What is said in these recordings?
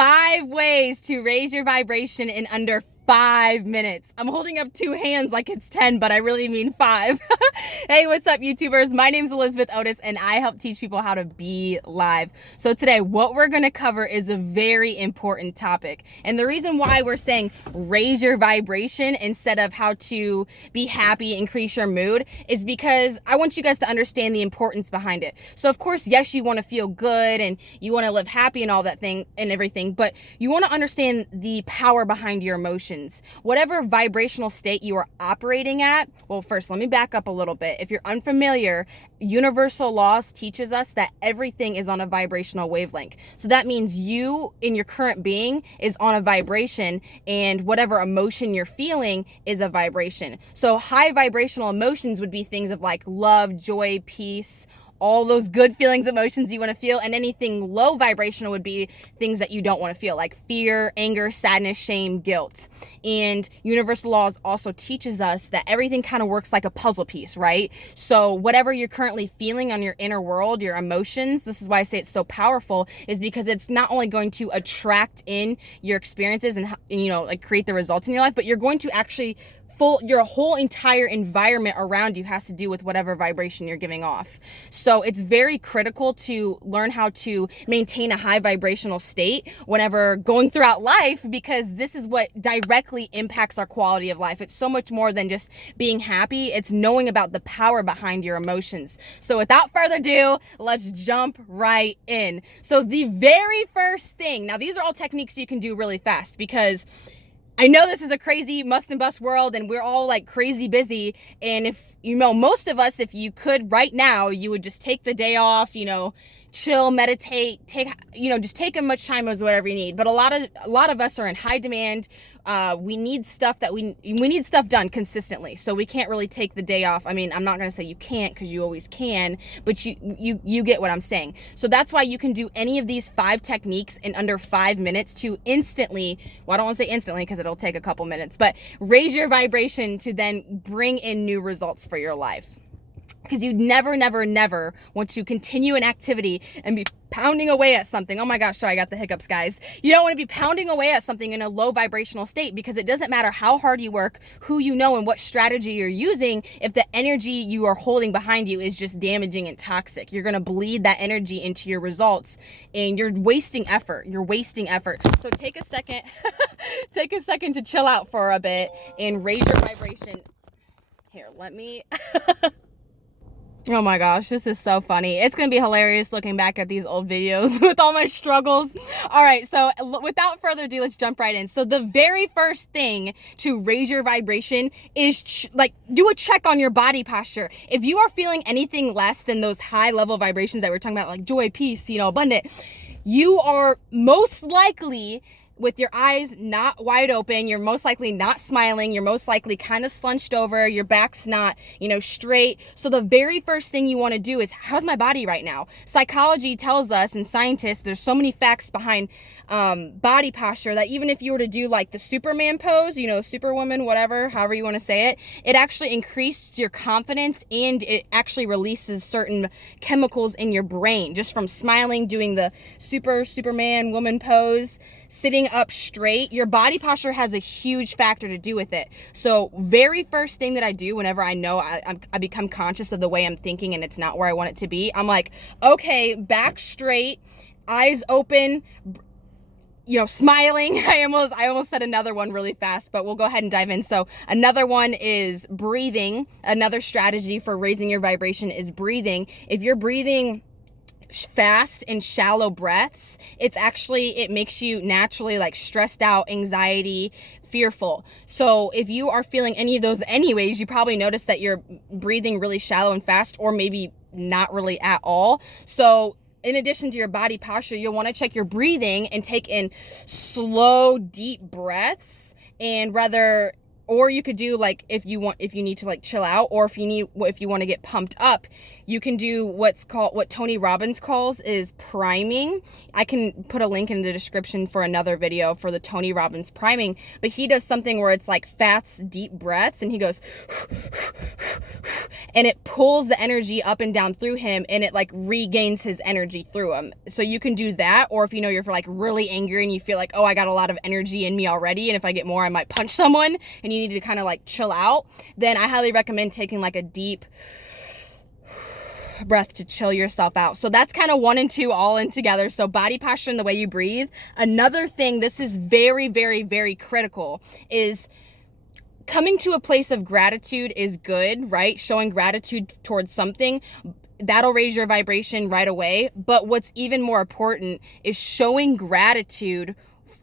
5 ways to raise your vibration in under 5 minutes. I'm holding up 2 hands like it's 10, but I really mean 5. Hey, what's up, YouTubers? My name's Elizabeth Otis, and I help teach people how to be live. So today, what we're going to cover is a very important topic. And the reason why we're saying raise your vibration instead of how to be happy, increase your mood, is because I want you guys to understand the importance behind it. So of course, yes, you want to feel good and you want to live happy and all that thing and everything, but you want to understand the power behind your emotions. Whatever vibrational state you are operating at, well, first, let me back up a little bit. If you're unfamiliar, universal laws teaches us that everything is on a vibrational wavelength. So that means you in your current being is on a vibration, and whatever emotion you're feeling is a vibration. So high vibrational emotions would be things of like love, joy, peace, all those good feelings, emotions you want to feel, and anything low vibrational would be things that you don't want to feel, like fear, anger, sadness, shame, guilt. And universal laws also teaches us that everything kind of works like a puzzle piece, right? So whatever you're currently feeling on your inner world, your emotions, this is why I say it's so powerful, is because it's not only going to attract in your experiences and like create the results in your life, but you're going to actually your whole entire environment around you has to do with whatever vibration you're giving off. So it's very critical to learn how to maintain a high vibrational state whenever going throughout life, because this is what directly impacts our quality of life. It's so much more than just being happy. It's knowing about the power behind your emotions. So without further ado, let's jump right in. So the very first thing, now these are all techniques you can do really fast, because I know this is a crazy must and bust world and we're all like crazy busy. And if, most of us, if you could right now, you would just take the day off, chill, meditate, just take as much time as whatever you need. But a lot of us are in high demand. We need stuff we need stuff done consistently. So we can't really take the day off. I mean, I'm not going to say you can't, because you always can, but you get what I'm saying. So that's why you can do any of these 5 techniques in under 5 minutes to instantly, well, I don't want to say instantly because it'll take a couple minutes, but raise your vibration to then bring in new results for your life. Because you never want to continue an activity and be pounding away at something. Oh my gosh, sorry, I got the hiccups, guys. You don't want to be pounding away at something in a low vibrational state, because it doesn't matter how hard you work, who you know, and what strategy you're using. If the energy you are holding behind you is just damaging and toxic, you're going to bleed that energy into your results, and you're wasting effort. So take a second, take a second to chill out for a bit and raise your vibration. Here, let me... Oh my gosh, this is so funny. It's going to be hilarious looking back at these old videos with all my struggles. All right, so without further ado, let's jump right in. So the very first thing to raise your vibration is do a check on your body posture. If you are feeling anything less than those high level vibrations that we're talking about, like joy, peace, abundant, you are most likely with your eyes not wide open, you're most likely not smiling, you're most likely kind of slunched over, your back's not, straight. So the very first thing you want to do is, how's my body right now? Psychology tells us, and scientists, there's so many facts behind body posture, that even if you were to do like the Superman pose, Superwoman, whatever, however you want to say it, it actually increases your confidence, and it actually releases certain chemicals in your brain just from smiling, doing the Superman woman pose, sitting up straight. Your body posture has a huge factor to do with it. So very first thing that I do whenever I know I become conscious of the way I'm thinking and it's not where I want it to be, I'm like, okay, back straight, eyes open, smiling. I almost said another one really fast, but we'll go ahead and dive in. So another one is breathing. Another strategy for raising your vibration is breathing. If you're breathing fast and shallow breaths, it makes you naturally like stressed out, anxiety, fearful. So if you are feeling any of those anyways, you probably notice that you're breathing really shallow and fast, or maybe not really at all. So in addition to your body posture, you'll want to check your breathing and take in slow, deep breaths, or you could do like if you need to like chill out, or if you want to get pumped up, You can do what Tony Robbins calls is priming. I can put a link in the description for another video for the Tony Robbins priming, but he does something where it's like fast, deep breaths, and he goes, and it pulls the energy up and down through him, and it like regains his energy through him. So you can do that, or if you know you're like really angry and you feel like, oh, I got a lot of energy in me already, and if I get more, I might punch someone, and you need to kind of like chill out, then I highly recommend taking like a deep breath to chill yourself out. So that's kind of 1 and 2 all in together. So body posture and the way you breathe. Another thing, this is very, very, very critical, is coming to a place of gratitude is good, right? Showing gratitude towards something, that'll raise your vibration right away. But what's even more important is showing gratitude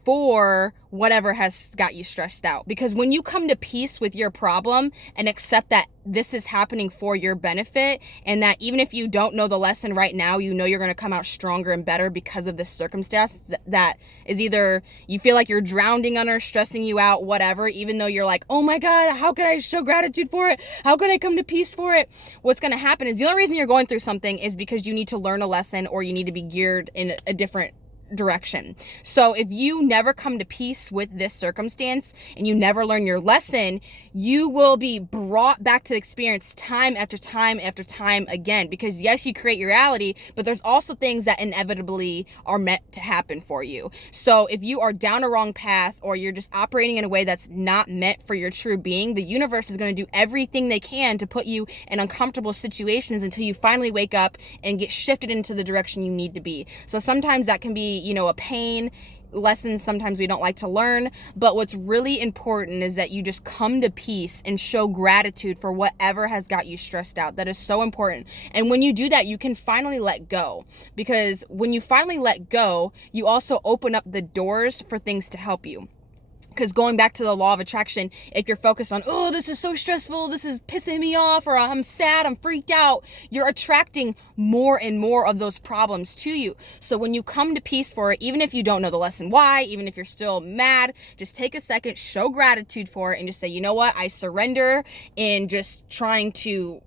for whatever has got you stressed out. Because when you come to peace with your problem and accept that this is happening for your benefit, and that even if you don't know the lesson right now, you know you're going to come out stronger and better because of this circumstance that is either you feel like you're drowning under, stressing you out, whatever, even though you're like, oh my God, how could I show gratitude for it? How could I come to peace for it? What's going to happen is the only reason you're going through something is because you need to learn a lesson, or you need to be geared in a different direction. So if you never come to peace with this circumstance and you never learn your lesson, you will be brought back to the experience time after time after time again, because yes, you create your reality, but there's also things that inevitably are meant to happen for you. So if you are down a wrong path, or you're just operating in a way that's not meant for your true being, the universe is going to do everything they can to put you in uncomfortable situations until you finally wake up and get shifted into the direction you need to be. So sometimes that can be, a pain, lessons sometimes we don't like to learn, but what's really important is that you just come to peace and show gratitude for whatever has got you stressed out. That is so important. And when you do that, you can finally let go, because when you finally let go, you also open up the doors for things to help you. Because going back to the law of attraction, if you're focused on, oh, this is so stressful, this is pissing me off, or I'm sad, I'm freaked out, you're attracting more and more of those problems to you. So when you come to peace for it, even if you don't know the lesson why, even if you're still mad, just take a second, show gratitude for it, and just say, you know what, I surrender in just trying to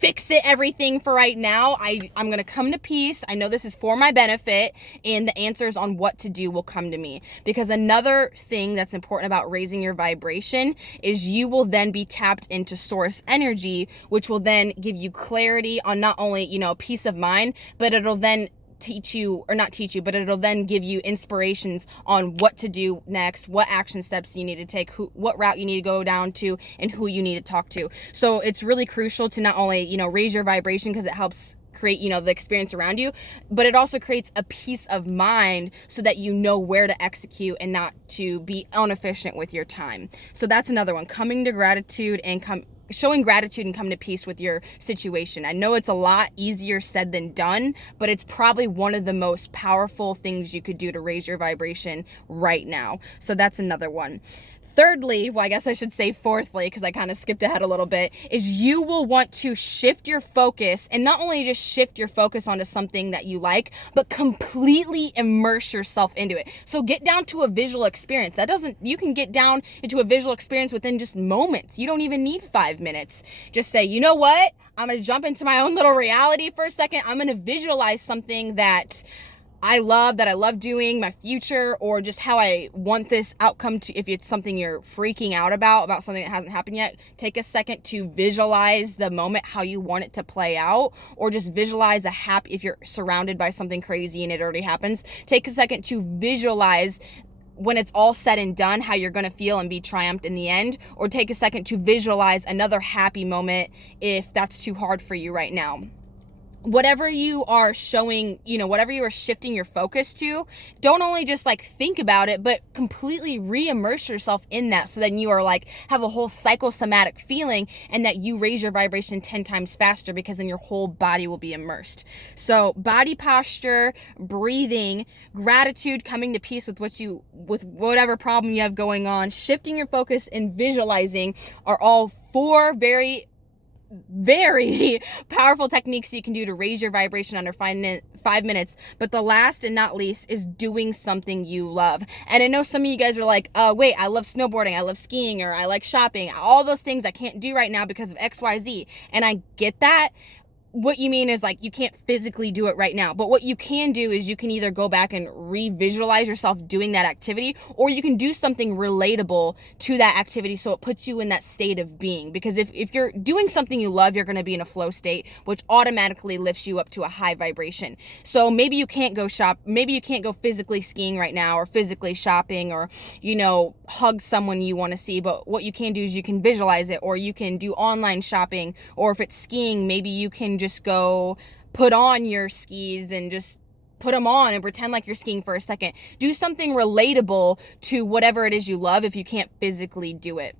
fix it everything for right now. I'm going to come to peace. I know this is for my benefit, and the answers on what to do will come to me. Because another thing that's important about raising your vibration is you will then be tapped into source energy, which will then give you clarity on not only, peace of mind, but it'll then but it'll then give you inspirations on what to do next, what action steps you need to take, what route you need to go down to, and who you need to talk to. So it's really crucial to not only, raise your vibration, because it helps create, the experience around you, but it also creates a peace of mind so that you know where to execute and not to be inefficient with your time. So that's another one, coming to gratitude and showing gratitude and come to peace with your situation. I know it's a lot easier said than done, but it's probably one of the most powerful things you could do to raise your vibration right now. So that's another one. Thirdly, well, I guess I should say fourthly, because I kind of skipped ahead a little bit, is you will want to shift your focus, and not only just shift your focus onto something that you like, but completely immerse yourself into it. So get down to a visual experience. You can get down into a visual experience within just moments. You don't even need 5 minutes. Just say, you know what? I'm going to jump into my own little reality for a second. I'm going to visualize something that I love doing, my future, or just how I want this outcome to, if it's something you're freaking out about something that hasn't happened yet, take a second to visualize the moment, how you want it to play out, or just visualize if you're surrounded by something crazy and it already happens, take a second to visualize when it's all said and done, how you're going to feel and be triumphed in the end, or take a second to visualize another happy moment if that's too hard for you right now. Whatever you are showing, whatever you are shifting your focus to, don't only just think about it, but completely re-immerse yourself in that, so then you are have a whole psychosomatic feeling, and that you raise your vibration 10 times faster, because then your whole body will be immersed. So body posture, breathing, gratitude, coming to peace with whatever problem you have going on, shifting your focus, and visualizing are all 4 very powerful techniques you can do to raise your vibration under 5 minutes. But the last and not least is doing something you love. And I know some of you guys are like, wait, I love snowboarding, I love skiing, or I like shopping, all those things I can't do right now because of XYZ. And I get that. what you mean is like you can't physically do it right now, but what you can do is you can either go back and re-visualize yourself doing that activity, or you can do something relatable to that activity so it puts you in that state of being. Because if you're doing something you love, you're going to be in a flow state, which automatically lifts you up to a high vibration. So maybe you can't go physically skiing right now, or physically shopping, or hug someone you want to see, but what you can do is you can visualize it, or you can do online shopping, or if it's skiing, maybe you can just go put on your skis and just put them on and pretend like you're skiing for a second. Do something relatable to whatever it is you love if you can't physically do it.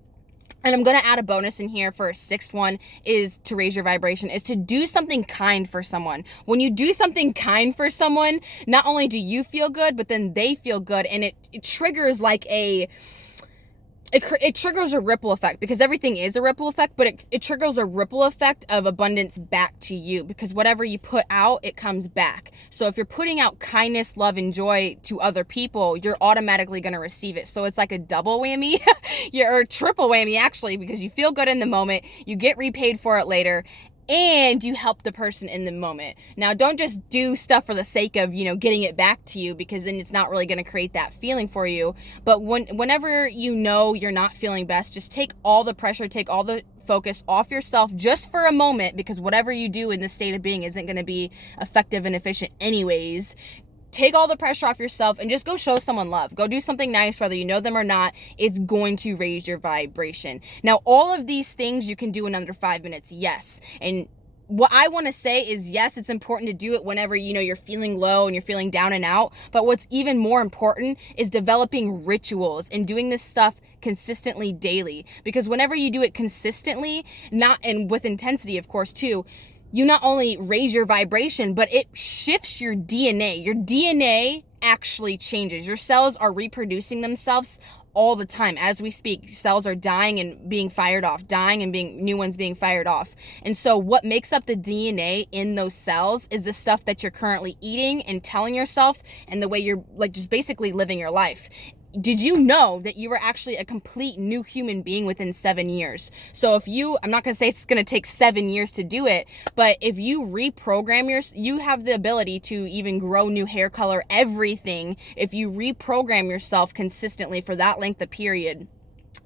And I'm going to add a bonus in here for a sixth one, is to raise your vibration, is to do something kind for someone. When you do something kind for someone, not only do you feel good, but then they feel good, and it triggers like it triggers a ripple effect, because everything is a ripple effect, but it triggers a ripple effect of abundance back to you, because whatever you put out, it comes back. So if you're putting out kindness, love, and joy to other people, you're automatically going to receive it. So it's like a double whammy, or a triple whammy actually, because you feel good in the moment, you get repaid for it later, and you help the person in the moment. Now, don't just do stuff for the sake of, getting it back to you, because then it's not really going to create that feeling for you. But whenever you're not feeling best, just take all the pressure, take all the focus off yourself just for a moment, because whatever you do in this state of being isn't going to be effective and efficient anyways. Take all the pressure off yourself and just go show someone love. Go do something nice, whether you know them or not. It's going to raise your vibration. Now, all of these things you can do in under 5 minutes, yes. And what I want to say is, yes, it's important to do it whenever, you're feeling low and you're feeling down and out. But what's even more important is developing rituals and doing this stuff consistently daily. Because whenever you do it consistently, and with intensity, of course, too, you not only raise your vibration, but it shifts your DNA. Your DNA actually changes. Your cells are reproducing themselves all the time. As we speak, cells are dying and being fired off, new ones being fired off. And so what makes up the DNA in those cells is the stuff that you're currently eating and telling yourself, and the way you're just basically living your life. Did you know that you were actually a complete new human being within 7 years? So I'm not going to say it's going to take 7 years to do it, but if you reprogram you have the ability to even grow new hair color, everything. If you reprogram yourself consistently for that length of period,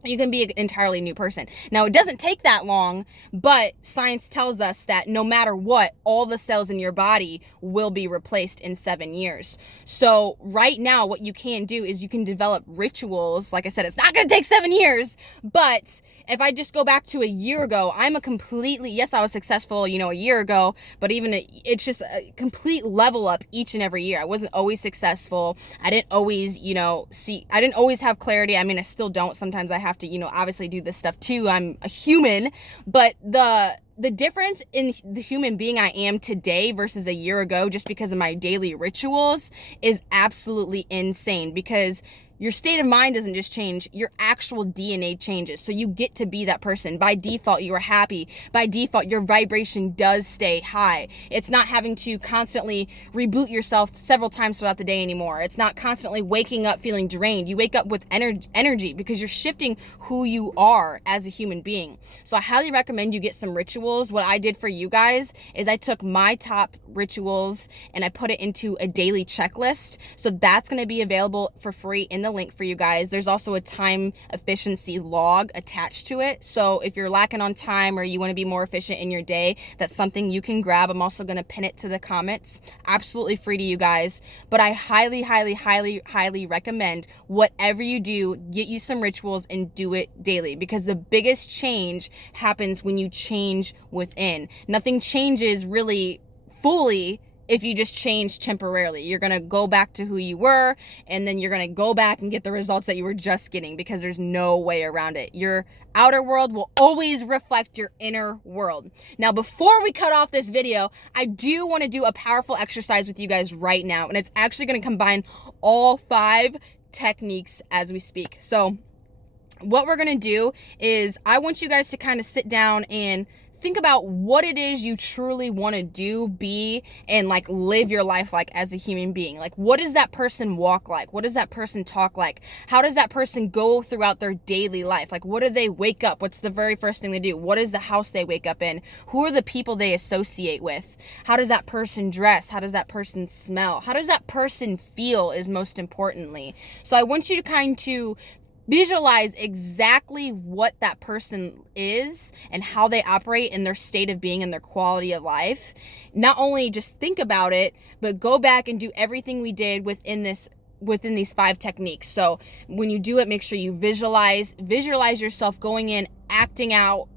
you can be an entirely new person. Now, it doesn't take that long, but science tells us that no matter what, all the cells in your body will be replaced in 7 years. So right now, what you can do is you can develop rituals. Like I said, it's not going to take 7 years, but if I just go back to a year ago, yes, I was successful, a year ago, but it's just a complete level up each and every year. I wasn't always successful. I didn't always, I didn't always have clarity. I mean, I still don't. Sometimes I have to, obviously do this stuff too. I'm a human, but the difference in the human being I am today versus a year ago, just because of my daily rituals, is absolutely insane, because your state of mind doesn't just change, your actual DNA changes. So you get to be that person. By default, you are happy. By default, your vibration does stay high. It's not having to constantly reboot yourself several times throughout the day anymore. It's not constantly waking up feeling drained. You wake up with energy, because you're shifting who you are as a human being. So I highly recommend you get some rituals. What I did for you guys is I took my top rituals and I put it into a daily checklist. So that's going to be available for free in the link for you guys. There's also a time efficiency log attached to it. So if you're lacking on time or you want to be more efficient in your day, that's something you can grab. I'm also going to pin it to the comments. Absolutely free to you guys. But I highly, highly, highly, highly recommend whatever you do, get you some rituals and do it daily, because the biggest change happens when you change within. Nothing changes really fully if you just change temporarily. You're going to go back to who you were, and then you're going to go back and get the results that you were just getting, because there's no way around it. Your outer world will always reflect your inner world. Now, before we cut off this video, I do want to do a powerful exercise with you guys right now, and it's actually going to combine all 5 techniques as we speak. So what we're going to do is I want you guys to kind of sit down and think about what it is you truly want to do, be, and like live your life like as a human being. Like, what does that person walk like? What does that person talk like? How does that person go throughout their daily life? Like, what do they wake up? What's the very first thing they do? What is the house they wake up in? Who are the people they associate with? How does that person dress? How does that person smell? How does that person feel is most importantly. So I want you to kind of visualize exactly what that person is and how they operate in their state of being and their quality of life. Not only just think about it, but go back and do everything we did within these 5 techniques. So when you do it, make sure you visualize yourself going in, acting out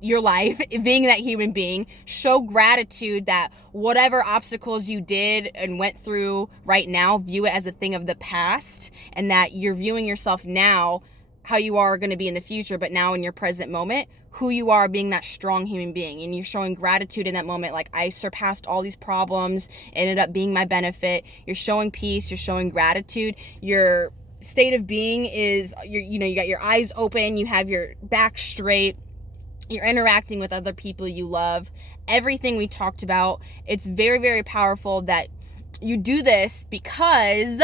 your life, being that human being. Show gratitude that whatever obstacles you did and went through right now, view it as a thing of the past, and that you're viewing yourself now how you are going to be in the future, but now in your present moment, who you are being that strong human being. And you're showing gratitude in that moment, like, I surpassed all these problems, it ended up being my benefit. You're showing peace, you're showing gratitude. Your state of being is, you got your eyes open, you have your back straight, you're interacting with other people you love. Everything we talked about. It's very, very powerful that you do this, because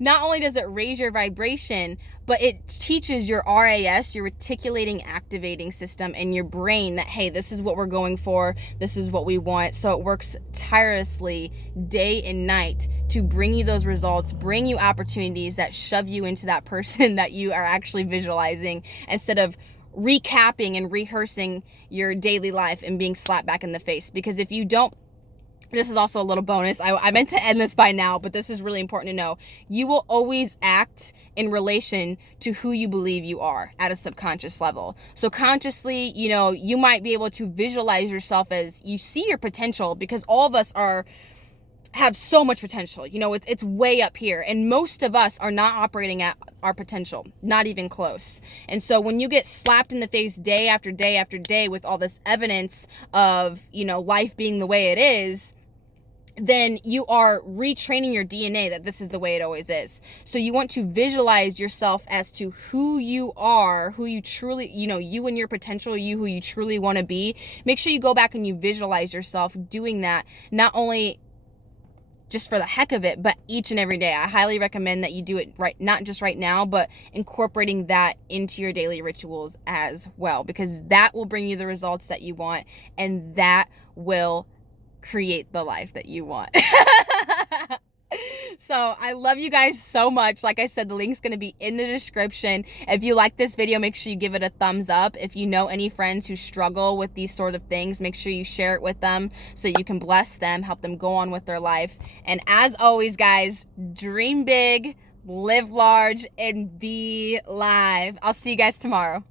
not only does it raise your vibration, but it teaches your RAS, your reticulating activating system, and your brain that, hey, this is what we're going for, this is what we want. So it works tirelessly day and night to bring you those results, bring you opportunities that shove you into that person that you are actually visualizing, instead of recapping and rehearsing your daily life and being slapped back in the face. Because if you don't, this is also a little bonus. I meant to end this by now, but this is really important to know. You will always act in relation to who you believe you are at a subconscious level. So consciously, you might be able to visualize yourself as you see your potential, because all of us have so much potential. It's way up here, and most of us are not operating at our potential, not even close. And so when you get slapped in the face day after day after day with all this evidence of life being the way it is, then you are retraining your DNA that this is the way it always is. So you want to visualize yourself as to who you are, who you truly, you and your potential, you who you truly want to be. Make sure you go back and you visualize yourself doing that, not only just for the heck of it, but each and every day. I highly recommend that you do it right, not just right now, but incorporating that into your daily rituals as well, because that will bring you the results that you want, and that will create the life that you want. So I love you guys so much. Like I said, the link's going to be in the description. If you like this video, make sure you give it a thumbs up. If you know any friends who struggle with these sort of things, make sure you share it with them so you can bless them, help them go on with their life. And as always, guys, dream big, live large, and be live. I'll see you guys tomorrow.